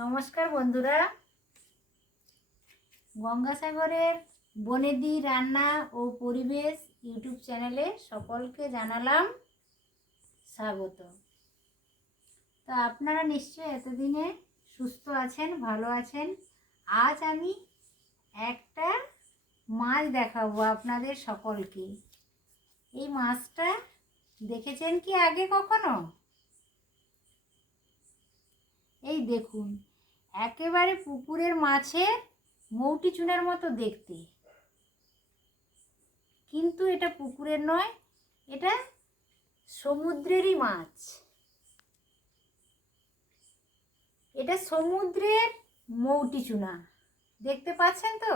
নমস্কার বন্ধুরা, গঙ্গাসাগরের বনেদি রান্না ও পরিবেশ ইউটিউব চ্যানেলে সকলকে জানালাম স্বাগত। তো আপনারা নিশ্চয়ই এতদিনে সুস্থ আছেন, ভালো আছেন। আজ আমি একটা মাছ দেখাবো আপনাদের সকলকে। এই মাছটা দেখেছেন কি আগে কখনো? এই দেখুন, একেবারে পুকুরের মাছের মৌটি চুনার মতো দেখতে, কিন্তু এটা পুকুরের নয়, এটা সমুদ্রেরই মাছ। এটা সমুদ্রের মৌটি চুনা, দেখতে পাচ্ছেন তো?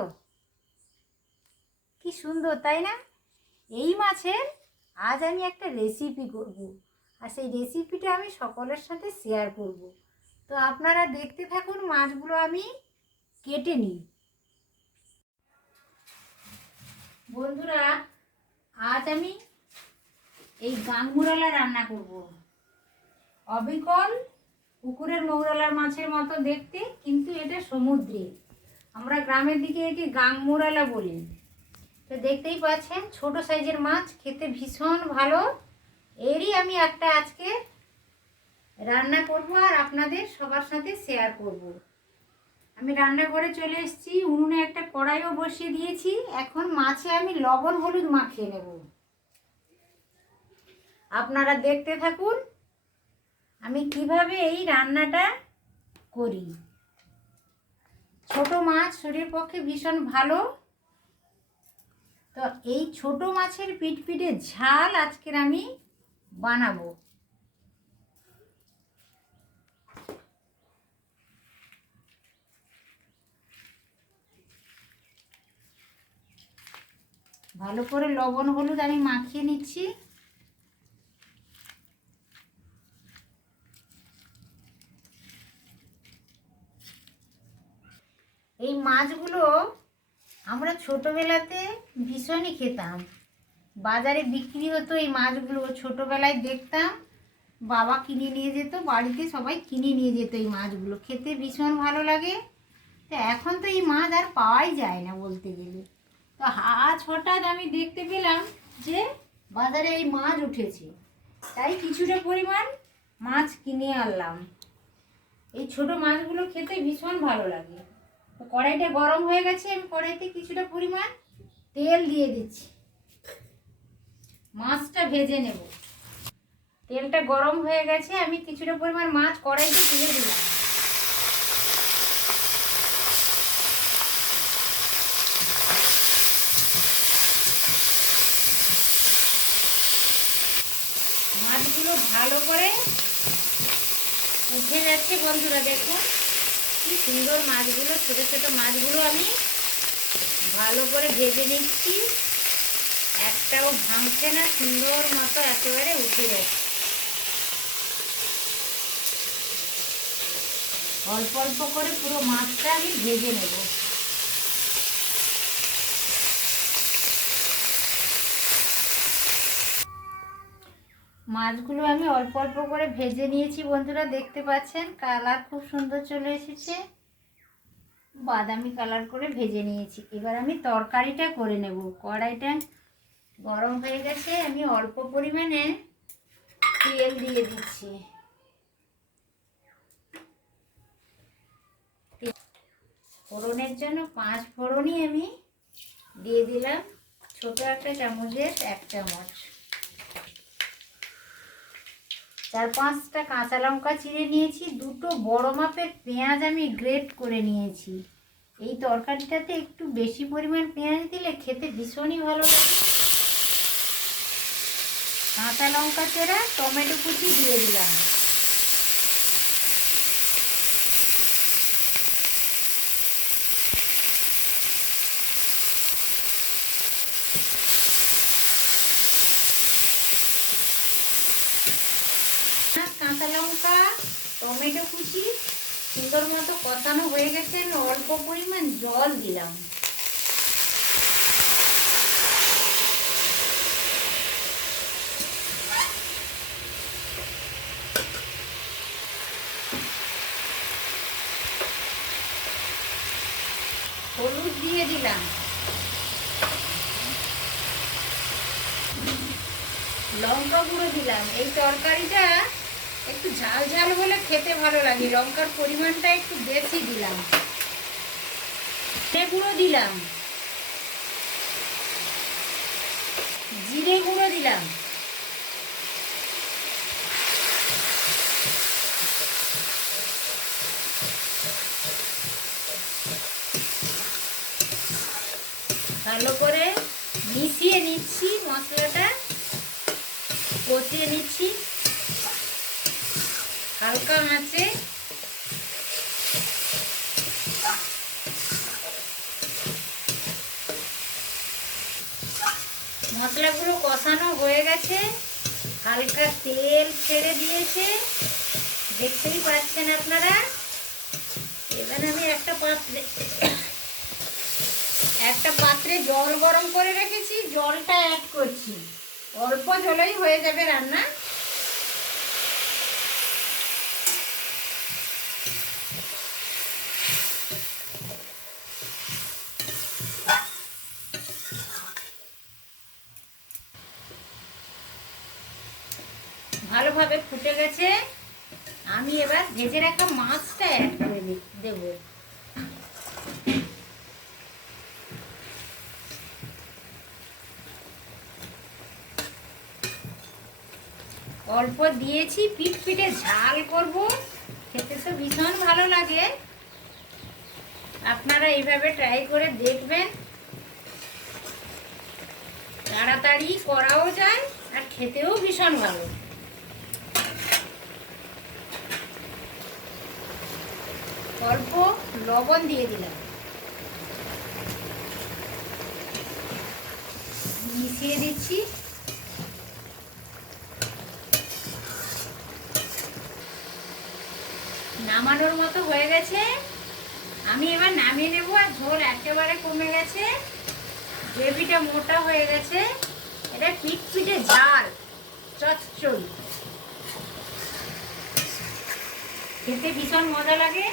কি সুন্দর, তাই না? এই মাছের আজ আমি একটা রেসিপি করব, আর সেই রেসিপিটা আমি সকলের সাথে শেয়ার করব। তো আপনারা দেখতে থাকুন, মাছগুলো আমি কেটে নিই। বন্ধুরা, আজ আমি এই গাংমুরালা রান্না করব। অবিকল পুকুরের মৌরালার মাছের মতো দেখতে, কিন্তু এটা সমুদ্রে। আমরা গ্রামের দিকে একে গাংমুরালা বলি। তো দেখতেই পাচ্ছেন, ছোট সাইজের মাছ, খেতে ভীষণ ভালো। এরই আমি একটা আজকে রান্না করব আর আপনাদের সবার সাথে শেয়ার করব। আমি রান্নাঘরে চলে এসেছি, উনুনে একটা কড়াইও বসিয়ে দিয়েছি। এখন মাছে আমি লবণ হলুদ মাখিয়ে নেব। আপনারা দেখতে থাকুন আমি কিভাবে এই রান্নাটা করি। ছোট মাছ শরীরের পক্ষে ভীষণ ভালো। তো এই ছোট মাছের পিঠপিঠে ঝাল আজকের আমি বানাবো। ভালো করে লবণ হলুদ আমি মাখিয়ে নিচ্ছি। এই মাছগুলো আমরা ছোটবেলাতে ভীষণই খেতাম। বাজারে বিক্রি হতো এই মাছগুলো, ছোটবেলায় দেখতাম, বাবা কিনে নিয়ে যেত, বাড়িতে সবাই কিনে নিয়ে যেত। এই মাছগুলো খেতে ভীষণ ভালো লাগে। তো এখন তো এই মাছ আর পাওয়াই যায় না বলতে গেলে। তো আজ হঠাৎ আমি দেখতে পেলাম যে বাজারে এই মাছ উঠেছে, তাই কিছুটা পরিমাণ মাছ কিনে আনলাম। এই ছোট মাছগুলো খেতে ভীষণ ভালো লাগে। তো কড়াইটা গরম হয়ে গেছে, আমি কড়াইতে কিছুটা পরিমাণ তেল দিয়ে দিচ্ছি, মাছটা ভেজে নেব। তেলটা গরম হয়ে গেছে, আমি কিছুটা পরিমাণ মাছ কড়াইতে তুলে দিলাম। মাছগুলো ভালো করে উঠে যাচ্ছে বন্ধুরা, দেখুন কি সুন্দর মাছগুলো। ছোট ছোট মাছগুলো আমি ভালো করে ভেজে নিচ্ছি, একটাও ভাঙছে না, সুন্দর মতো একেবারে উঠে যাচ্ছে। অল্প অল্প করে পুরো মাছটা আমি ভেজে নেব। মাছগুলো আমি অল্প অল্প করে ভেজে নিয়েছি বন্ধুরা, দেখতে পাচ্ছেন কালার খুব সুন্দর চলে এসেছে, বাদামি কালার করে ভেজে নিয়েছি। এবার আমি তরকারিটা করে নেব। কড়াইটা গরম হয়ে গেছে, আমি অল্প পরিমাণে তেল দিয়ে দিচ্ছি। ফোড়নের জন্য 5 ফোড়নই আমি দিয়ে দিলাম, ছোট একটা চামচের 1 চামচ। 4-5টা কাঁচা লঙ্কা চিড়ে নিয়েছি, 2টো বড় মাপের পেঁয়াজ আমি গ্রেট করে নিয়েছি। এই তরকারিটাতে একটু বেশি পরিমাণ পেঁয়াজ দিলে খেতে ভীষণই ভালো লাগে। কাঁচা লঙ্কা চেরা, টমেটো কুচি দিয়ে দিলাম। কাঁচা লঙ্কা, টমেটো কুচি সুন্দর মতো কষানো হয়ে গেছে, আমি অল্প পরিমাণ জল দিলাম। দিয়ে দিলাম, লঙ্কা গুঁড়ো দিলাম। এই তরকারিটা একটু ঝাল ঝাল হলে খেতে ভালো লাগে, লঙ্কার পরিমাণটা একটু বেশি দিলাম। জিরে গুঁড়ো দিলাম, জিরে গুঁড়ো দিলাম, ভালো করে মিশিয়ে নিচ্ছি, মশলাটা কষিয়ে নিচ্ছি হালকা আঁচে। মশলাগুলো কষানো হয়ে গেছে, হালকা তেল ছেড়ে দিয়েছে, দেখতেই পাচ্ছেন আপনারা। এবার আমি একটা পাত্রে জল গরম করে রেখেছি, জলটা অ্যাড করছি। অল্প জলেই হয়ে যাবে রান্না। ভালোভাবে ফুটে গেছে, আমি এবার ভেজে রাখা মাছটা অ্যাড করে দেব। অল্প দিয়েছি, পিঠে ঝাল করব, খেতে তো ভীষণ ভালো লাগে। আপনারা এইভাবে ট্রাই করে দেখবেন, তাড়াতাড়ি করাও যায় আর খেতেও ভীষণ ভালো। অল্প লবণ দিয়ে দিলাম, মিশিয়ে দিচ্ছি। নামানোর মতো হয়ে গেছে, আমি এবার নামিয়ে নেব। আর ঝোল একেবারে কমে গেছে, গ্রেভিটা মোটা হয়ে গেছে। এটা পিঠে ঝাল চচ্চড়ি, খেতে ভীষণ মজা লাগে।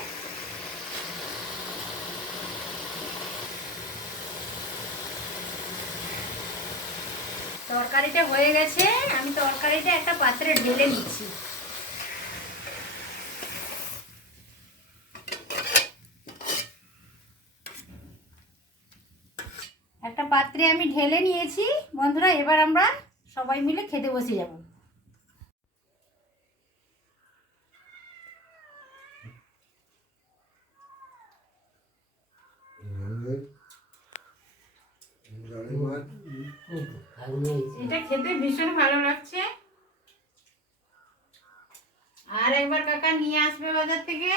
তরকারিটা হয়ে গেছে, আমি তরকারিটা একটা পাত্রে ঢেলে নিচ্ছি। একটা পাত্রে আমি ঢেলে নিয়েছি বন্ধুরা, এবার আমরা সবাই মিলে খেতে বসে যাব। এটা খেতে ভীষণ ভালো লাগছে। আর একবার কাকা নিয়ে আসবে বাজার থেকে,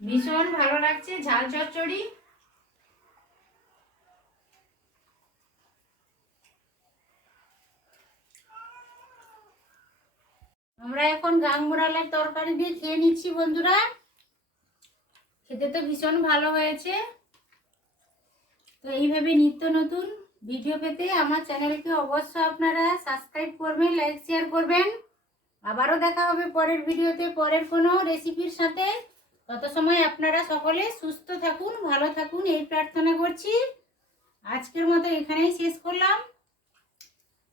ভীষণ ভালো লাগছে ঝাল চচ্চড়ি। আমরা এখন গাংমুরালের তরকারি দিয়ে খেয়ে নিচ্ছি বন্ধুরা। খেতে তো ভীষণ ভালো হয়েছে। তো এইভাবে নিত্য নতুন ভিডিও পেতে আমার চ্যানেলকে অবশ্যই আপনারা সাবস্ক্রাইব করবেন, লাইক শেয়ার করবেন। আবারও দেখা হবে পরের ভিডিওতে, পরের কোনো রেসিপির সাথে। তত সময় আপনারা সকলে সুস্থ থাকুন, ভালো থাকুন, এই প্রার্থনা করছি। আজকের মতো এখানেই শেষ করলাম।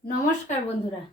নমস্কার বন্ধুরা।